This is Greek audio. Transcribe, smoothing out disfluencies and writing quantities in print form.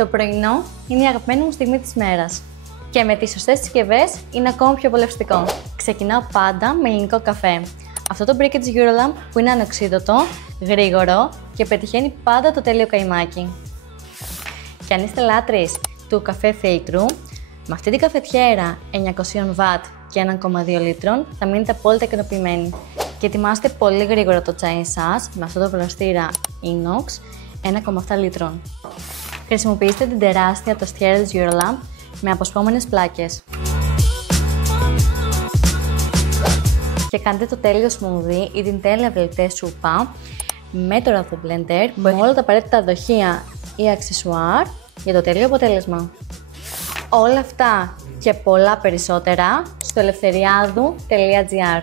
Το πρωινό είναι η αγαπημένη μου στιγμή της μέρας. Και με τις σωστές συσκευές είναι ακόμα πιο απολαυστικό. Ξεκινάω πάντα με ελληνικό καφέ. Αυτό το μπρίκετ της Eurolamp που είναι ανοξίδωτο, γρήγορο και πετυχαίνει πάντα το τέλειο καϊμάκι. Και αν είστε λάτρεις του καφέ φίλτρου, με αυτή την καφετιέρα 900W και 1,2 λίτρων θα μείνετε απόλυτα ικανοποιημένοι. Και ετοιμάστε πολύ γρήγορα το τσάι σας με αυτό το πλαστήρα inox 1,7 λίτρων. Χρησιμοποιήστε την τεράστια τοστιέρα της Eurolamp με αποσπόμενες πλάκες. Και κάντε το τέλειο smoothie ή την τέλεια βελτέ σούπα με το Rafo Blender με όλα τα απαραίτητα δοχεία ή αξεσουάρ για το τέλειο αποτέλεσμα. Όλα αυτά και πολλά περισσότερα στο eleftheriadou.gr.